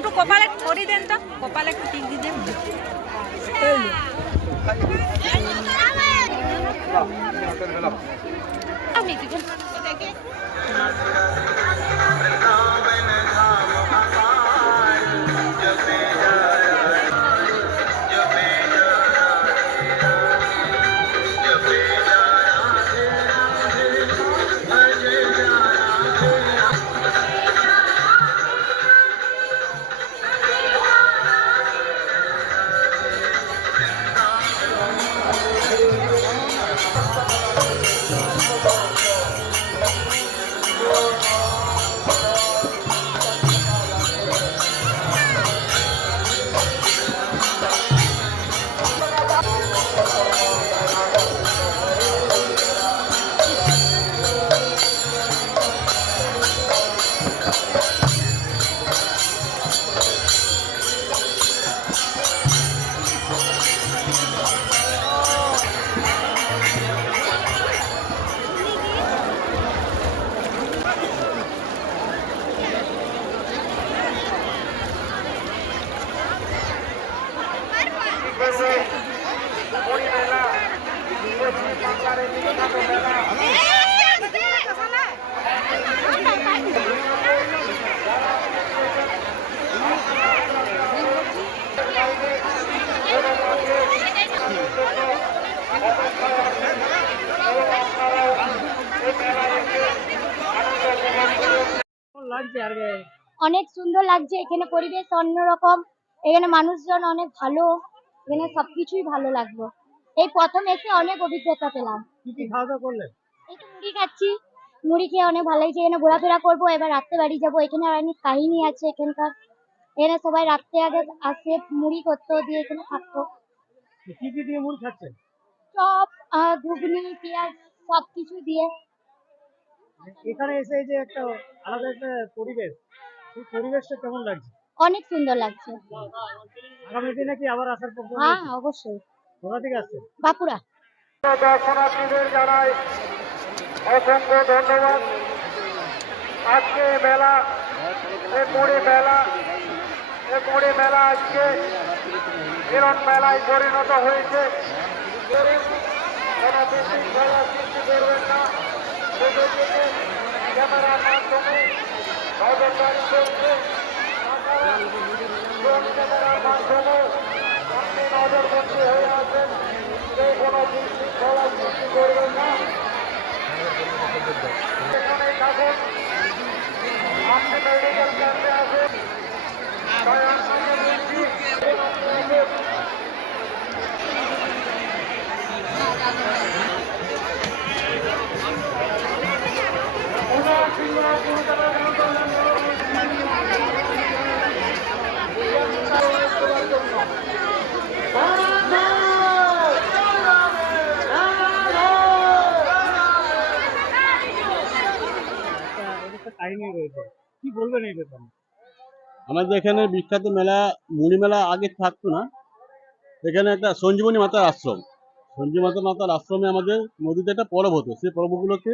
একটু কপালে করি দেন তো কপালে একটু টিক দিয়ে দেন। আমি অনেক সুন্দর লাগছে, এখানে পরিবেশ অন্যরকম, এখানে মানুষজন অনেক ভালো, এখানে সবকিছুই ভালো লাগল। এই প্রথম এসে অনেক অভিজ্ঞতা পেলাম। কি কি খাওয়া দাওয়া করলেন? এই তো মুড়ি খাচ্ছি। মুড়ি খেয়ে অনেক ভালো লাগছে এখানে ঘোরাফেরা করব। এবার রাত্রে বাড়ি যাব। এখানে আর অনেক কাহিনী আছে এখানকার। এখানে সবাই রাত্রে আগে আসে মুড়ি করতো দিয়ে এখানে থাকতো। কি কি দিয়ে মুড়ি খাচ্ছেন? চপ ঘুগনি পেঁয়াজ সবকিছু দিয়ে। এখানে এসে যে একটা আলাদা একটা পরিবেশ সেই পরিবেশটা কেমন লাগছে? অনেক সুন্দর লাগছে। আগামী দিনে কি আবার আসার প্রোগ্রাম হ্যাঁ অবশ্যই। কোথা থেকে আসছেন? বাঁকুড়া। দর্শনার্থীদের জানাই অসংখ্য ধন্যবাদ। আজকে মেলা এ মুড়ি মেলা এ মুড়ি মেলা আজকে মিলন মেলায় পরিণত হয়েছে। কোনো বিশৃঙ্খলা না। ক্যামেরার মাধ্যমে নজরদারি করছে আপনারা ড্রোন ক্যামেরার মাধ্যমে আপনি নজরবন্দি হয়ে আছেন যে কোনো বিশৃঙ্খলা সৃষ্টি করবেন না এখানেই থাকুন আপনি মেডিকেল ক্যাম্পে আসেন তাই আপনাকে বলছি একটা এর একটা কাহিনী রয়েছে। কি বলবেন এই ব্যাপারে? আমাদের এখানে বিখ্যাত মেলা, মুড়ি মেলা আগে থাকতো না। এখানে একটা সঞ্জীবনী মাতার আশ্রম। সঞ্জীবনী মাতা মাতার আশ্রমে আমাদের নদীতে একটা পরব হতো। সেই পরবগুলোকে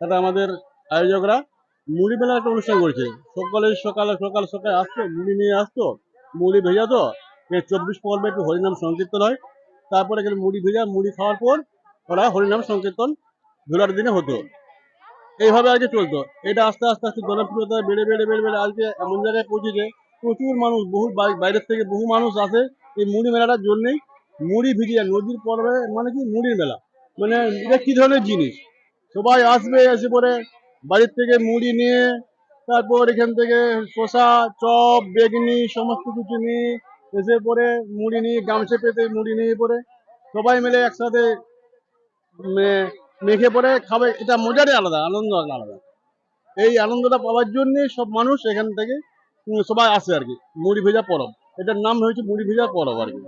একটা আমাদের আয়োজকরা মুড়ি মেলার একটা অনুষ্ঠান করেছে। সকালে সকালে সকাল সকালে আসতো, মুড়ি নিয়ে আসতো, মুড়ি ভেজাতো। চব্বিশ পর্বে একটু হরিনাম সংকীর্তন হয়। তারপরে এখানে মুড়ি ভেজা, মুড়ি খাওয়ার পর ওরা হরিনাম সংকীর্তন ধুলার দিনে হতো। এইভাবে আজকে চলতো। এটা আস্তে আস্তে আস্তে জনপ্রিয়তা বেড়ে বেড়ে বেড়ে বেড়ে আজকে এমন জায়গায় পৌঁছেছে প্রচুর মানুষ, বহু বাইরের থেকে বহু মানুষ আসে। এই মুড়ি মেলাটার জন্যেই মুড়ি ভিজিয়ে, নদীর পর্বে মানে কি মুড়ির মেলা। মানে এটা কি ধরনের জিনিস? সবাই আসবে, এসে পরে বাড়ির থেকে মুড়ি নিয়ে, তারপর এখান থেকে শসা, চপ, বেগনি, সমস্ত কিছু নিয়ে এসে পরে মুড়ি নিয়ে, গামছা পেতে মুড়ি নিয়ে পরে সবাই মিলে একসাথে মে- মেখে পরে খাবে, এটা মজারই আলাদা, আনন্দ আলাদা। এই আনন্দটা পাওয়ার জন্যে সব মানুষ এখান থেকে সবাই আসে আর কি, মুড়ি ভেজা পরব। এটার নাম হয়েছে মুড়ি ভেজা পরব আর কি।